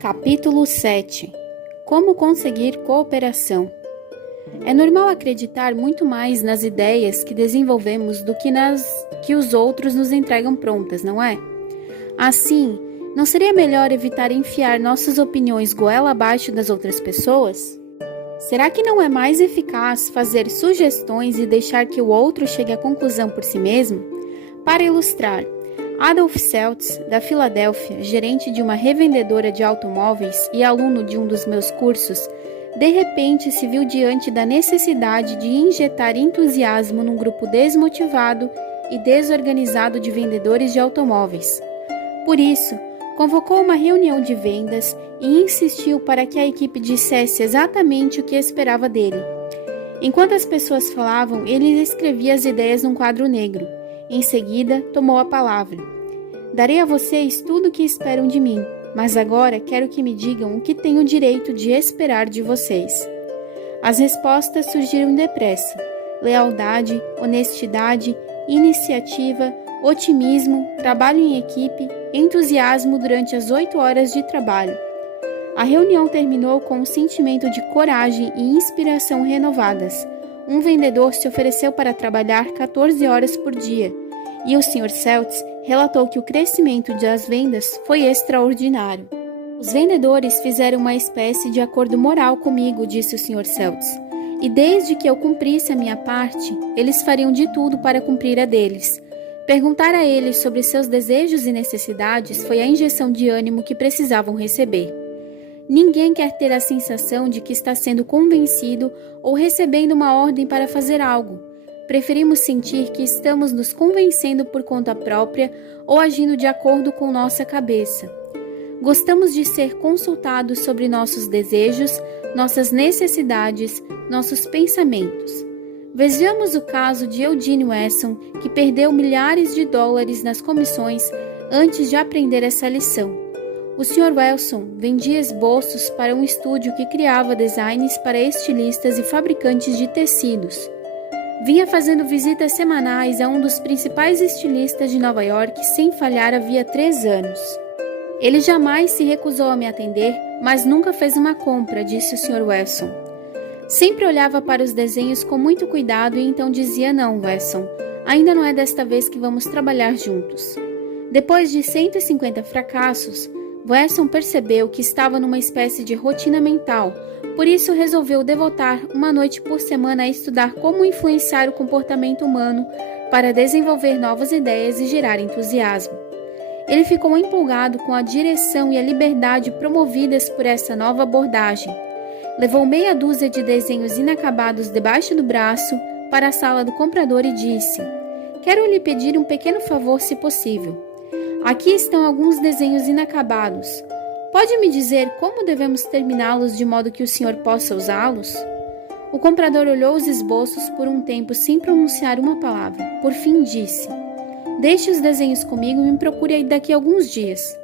Capítulo 7. Como conseguir cooperação? É normal acreditar muito mais nas ideias que desenvolvemos do que nas que os outros nos entregam prontas, não é? Assim, não seria melhor evitar enfiar nossas opiniões goela abaixo das outras pessoas? Será que não é mais eficaz fazer sugestões e deixar que o outro chegue à conclusão por si mesmo? Para ilustrar, Adolf Seltz, da Filadélfia, gerente de uma revendedora de automóveis e aluno de um dos meus cursos, de repente se viu diante da necessidade de injetar entusiasmo num grupo desmotivado e desorganizado de vendedores de automóveis. Por isso, convocou uma reunião de vendas e insistiu para que a equipe dissesse exatamente o que esperava dele. Enquanto as pessoas falavam, ele escrevia as ideias num quadro negro. Em seguida, tomou a palavra. Darei a vocês tudo o que esperam de mim, mas agora quero que me digam o que tenho direito de esperar de vocês. As respostas surgiram depressa. Lealdade, honestidade, iniciativa, otimismo, trabalho em equipe, entusiasmo durante as 8 horas de trabalho. A reunião terminou com um sentimento de coragem e inspiração renovadas. Um vendedor se ofereceu para trabalhar 14 horas por dia, e o Sr. Seltz relatou que o crescimento das vendas foi extraordinário. Os vendedores fizeram uma espécie de acordo moral comigo, disse o Sr. Seltz, e desde que eu cumprisse a minha parte, eles fariam de tudo para cumprir a deles. Perguntar a eles sobre seus desejos e necessidades foi a injeção de ânimo que precisavam receber. Ninguém quer ter a sensação de que está sendo convencido ou recebendo uma ordem para fazer algo. Preferimos sentir que estamos nos convencendo por conta própria ou agindo de acordo com nossa cabeça. Gostamos de ser consultados sobre nossos desejos, nossas necessidades, nossos pensamentos. Vejamos o caso de Eugene Wesson, que perdeu milhares de dólares nas comissões antes de aprender essa lição. O Sr. Wilson vendia esboços para um estúdio que criava designs para estilistas e fabricantes de tecidos. Vinha fazendo visitas semanais a um dos principais estilistas de Nova York sem falhar havia 3 anos. Ele jamais se recusou a me atender, mas nunca fez uma compra, disse o Sr. Wilson. Sempre olhava para os desenhos com muito cuidado e então dizia: não, Wilson, ainda não é desta vez que vamos trabalhar juntos. Depois de 150 fracassos, Wesson percebeu que estava numa espécie de rotina mental, por isso resolveu devotar uma noite por semana a estudar como influenciar o comportamento humano para desenvolver novas ideias e gerar entusiasmo. Ele ficou empolgado com a direção e a liberdade promovidas por essa nova abordagem. Levou meia dúzia de desenhos inacabados debaixo do braço para a sala do comprador e disse: quero lhe pedir um pequeno favor, se possível. Aqui estão alguns desenhos inacabados. Pode me dizer como devemos terminá-los de modo que o senhor possa usá-los? O comprador olhou os esboços por um tempo sem pronunciar uma palavra. Por fim disse: deixe os desenhos comigo e me procure aí daqui a alguns dias.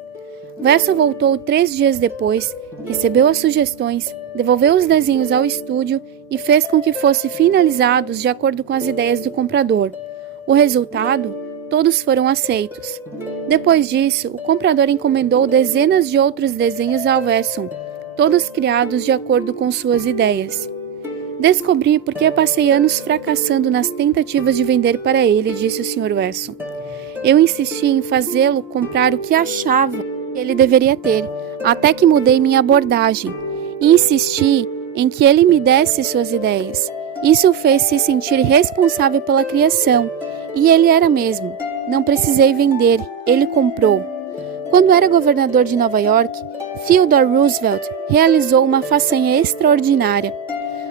Wesson voltou 3 dias depois, recebeu as sugestões, devolveu os desenhos ao estúdio e fez com que fossem finalizados de acordo com as ideias do comprador. O resultado? Todos foram aceitos. Depois disso, o comprador encomendou dezenas de outros desenhos ao Wesson, todos criados de acordo com suas ideias. Descobri porque passei anos fracassando nas tentativas de vender para ele, disse o Sr. Wesson. Eu insisti em fazê-lo comprar o que achava que ele deveria ter, até que mudei minha abordagem. E insisti em que ele me desse suas ideias. Isso o fez se sentir responsável pela criação, e ele era mesmo. Não precisei vender, ele comprou. Quando era governador de Nova York, Theodore Roosevelt realizou uma façanha extraordinária.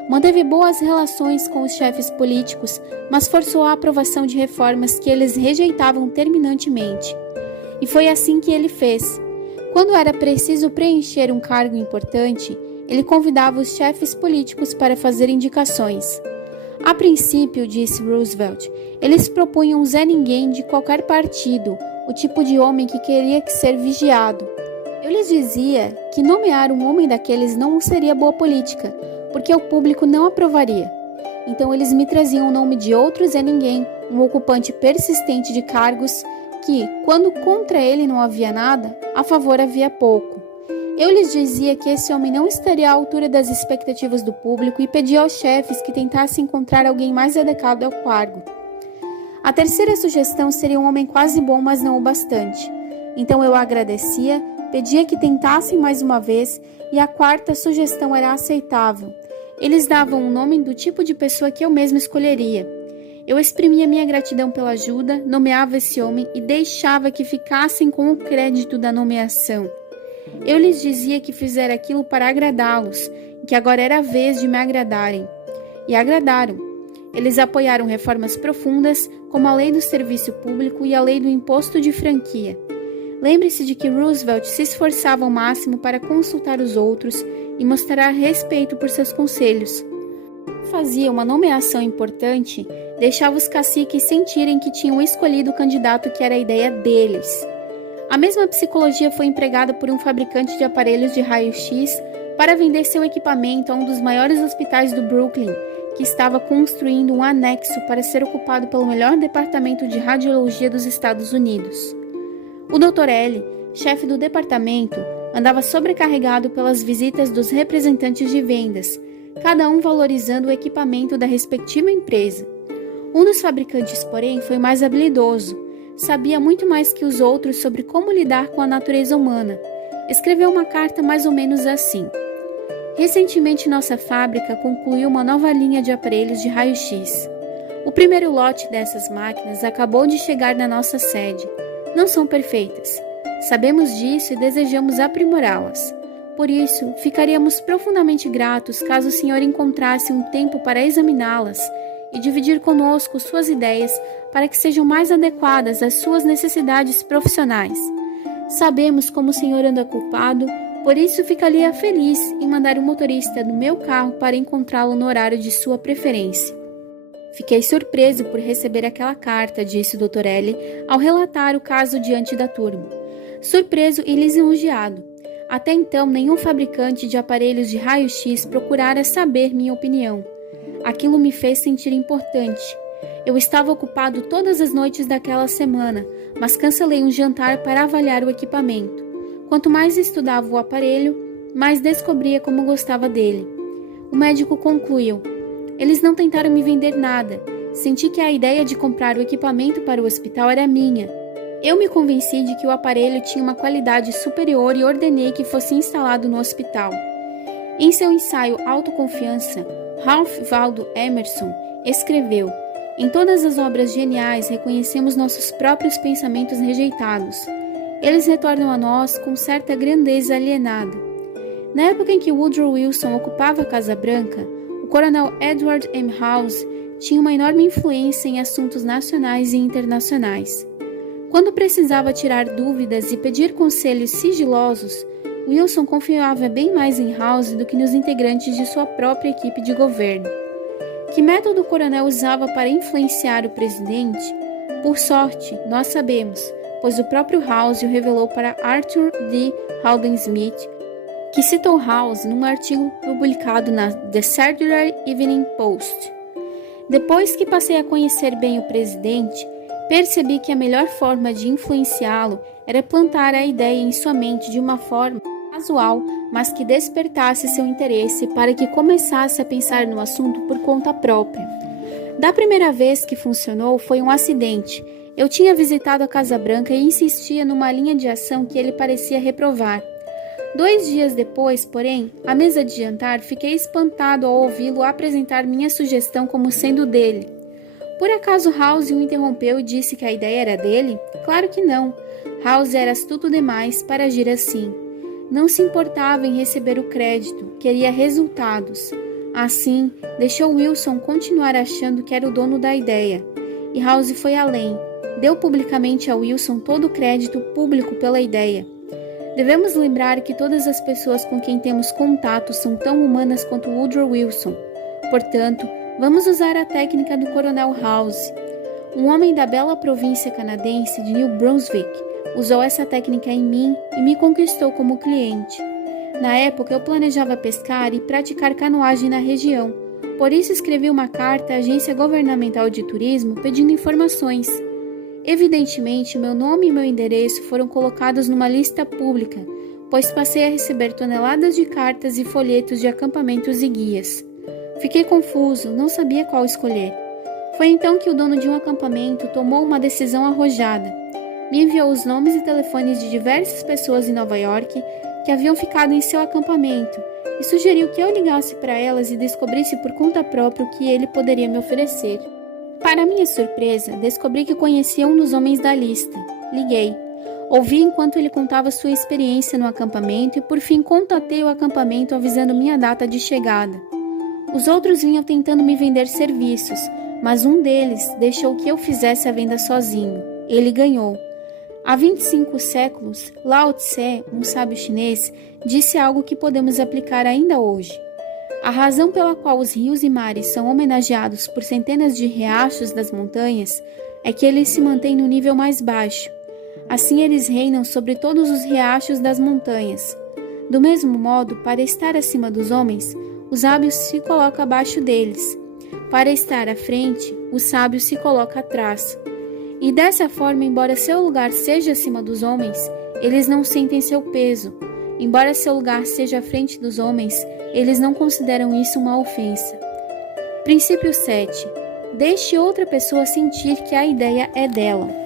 Manteve boas relações com os chefes políticos, mas forçou a aprovação de reformas que eles rejeitavam terminantemente. E foi assim que ele fez. Quando era preciso preencher um cargo importante, ele convidava os chefes políticos para fazer indicações. A princípio, disse Roosevelt, eles propunham um Zé Ninguém de qualquer partido, o tipo de homem que queria ser vigiado. Eu lhes dizia que nomear um homem daqueles não seria boa política, porque o público não aprovaria. Então eles me traziam o nome de outro Zé Ninguém, um ocupante persistente de cargos que, quando contra ele não havia nada, a favor havia pouco. Eu lhes dizia que esse homem não estaria à altura das expectativas do público e pedia aos chefes que tentassem encontrar alguém mais adequado ao cargo. A terceira sugestão seria um homem quase bom, mas não o bastante. Então eu agradecia, pedia que tentassem mais uma vez, e a quarta sugestão era aceitável. Eles davam um nome do tipo de pessoa que eu mesma escolheria. Eu exprimia minha gratidão pela ajuda, nomeava esse homem e deixava que ficassem com o crédito da nomeação. Eu lhes dizia que fizera aquilo para agradá-los, e que agora era a vez de me agradarem. E agradaram. Eles apoiaram reformas profundas, como a lei do serviço público e a lei do imposto de franquia. Lembre-se de que Roosevelt se esforçava ao máximo para consultar os outros e mostrar respeito por seus conselhos. Fazia uma nomeação importante, deixava os caciques sentirem que tinham escolhido o candidato que era a ideia deles. A mesma psicologia foi empregada por um fabricante de aparelhos de raio-x para vender seu equipamento a um dos maiores hospitais do Brooklyn, que estava construindo um anexo para ser ocupado pelo melhor departamento de radiologia dos Estados Unidos. O Dr. L, chefe do departamento, andava sobrecarregado pelas visitas dos representantes de vendas, cada um valorizando o equipamento da respectiva empresa. Um dos fabricantes, porém, foi mais habilidoso. Sabia muito mais que os outros sobre como lidar com a natureza humana. Escreveu uma carta mais ou menos assim: recentemente nossa fábrica concluiu uma nova linha de aparelhos de raio-x. O primeiro lote dessas máquinas acabou de chegar na nossa sede. Não são perfeitas. Sabemos disso e desejamos aprimorá-las. Por isso, ficaríamos profundamente gratos caso o senhor encontrasse um tempo para examiná-las e dividir conosco suas ideias para que sejam mais adequadas às suas necessidades profissionais. Sabemos como o senhor anda ocupado, por isso ficaria feliz em mandar o motorista do meu carro para encontrá-lo no horário de sua preferência. Fiquei surpreso por receber aquela carta, disse o Dr. L, ao relatar o caso diante da turma. Surpreso e lisonjeado. Até então, nenhum fabricante de aparelhos de raio-x procurara saber minha opinião. Aquilo me fez sentir importante. Eu estava ocupado todas as noites daquela semana, mas cancelei um jantar para avaliar o equipamento. Quanto mais estudava o aparelho, mais descobria como gostava dele. O médico concluiu: eles não tentaram me vender nada. Senti que a ideia de comprar o equipamento para o hospital era minha. Eu me convenci de que o aparelho tinha uma qualidade superior e ordenei que fosse instalado no hospital. Em seu ensaio Autoconfiança, Ralph Waldo Emerson escreveu: em todas as obras geniais reconhecemos nossos próprios pensamentos rejeitados. Eles retornam a nós com certa grandeza alienada. Na época em que Woodrow Wilson ocupava a Casa Branca, o coronel Edward M. House tinha uma enorme influência em assuntos nacionais e internacionais. Quando precisava tirar dúvidas e pedir conselhos sigilosos, Wilson confiava bem mais em House do que nos integrantes de sua própria equipe de governo. Que método o coronel usava para influenciar o presidente? Por sorte, nós sabemos, pois o próprio House o revelou para Arthur D. Howden Smith, que citou House num artigo publicado na The Saturday Evening Post. Depois que passei a conhecer bem o presidente, percebi que a melhor forma de influenciá-lo era plantar a ideia em sua mente de uma forma casual, mas que despertasse seu interesse para que começasse a pensar no assunto por conta própria. Da primeira vez que funcionou foi um acidente. Eu tinha visitado a Casa Branca e insistia numa linha de ação que ele parecia reprovar. 2 dias depois, porém, à mesa de jantar, fiquei espantado ao ouvi-lo apresentar minha sugestão como sendo dele. Por acaso House o interrompeu e disse que a ideia era dele? Claro que não. House era astuto demais para agir assim. Não se importava em receber o crédito, queria resultados. Assim, deixou Wilson continuar achando que era o dono da ideia. E House foi além. Deu publicamente a Wilson todo o crédito público pela ideia. Devemos lembrar que todas as pessoas com quem temos contato são tão humanas quanto Woodrow Wilson. Portanto, vamos usar a técnica do Coronel House. Um homem da bela província canadense de New Brunswick usou essa técnica em mim e me conquistou como cliente. Na época, eu planejava pescar e praticar canoagem na região. Por isso, escrevi uma carta à Agência Governamental de Turismo pedindo informações. Evidentemente, meu nome e meu endereço foram colocados numa lista pública, pois passei a receber toneladas de cartas e folhetos de acampamentos e guias. Fiquei confuso, não sabia qual escolher. Foi então que o dono de um acampamento tomou uma decisão arrojada. Me enviou os nomes e telefones de diversas pessoas em Nova York que haviam ficado em seu acampamento e sugeriu que eu ligasse para elas e descobrisse por conta própria o que ele poderia me oferecer. Para minha surpresa, descobri que conhecia um dos homens da lista. Liguei. Ouvi enquanto ele contava sua experiência no acampamento e por fim contatei o acampamento avisando minha data de chegada. Os outros vinham tentando me vender serviços, mas um deles deixou que eu fizesse a venda sozinho. Ele ganhou. Há 25 séculos, Lao Tse, um sábio chinês, disse algo que podemos aplicar ainda hoje. A razão pela qual os rios e mares são homenageados por centenas de riachos das montanhas é que eles se mantêm no nível mais baixo. Assim eles reinam sobre todos os riachos das montanhas. Do mesmo modo, para estar acima dos homens, o sábio se coloca abaixo deles. Para estar à frente, o sábio se coloca atrás. E dessa forma, embora seu lugar seja acima dos homens, eles não sentem seu peso. Embora seu lugar seja à frente dos homens, eles não consideram isso uma ofensa. Princípio 7. Deixe outra pessoa sentir que a ideia é dela.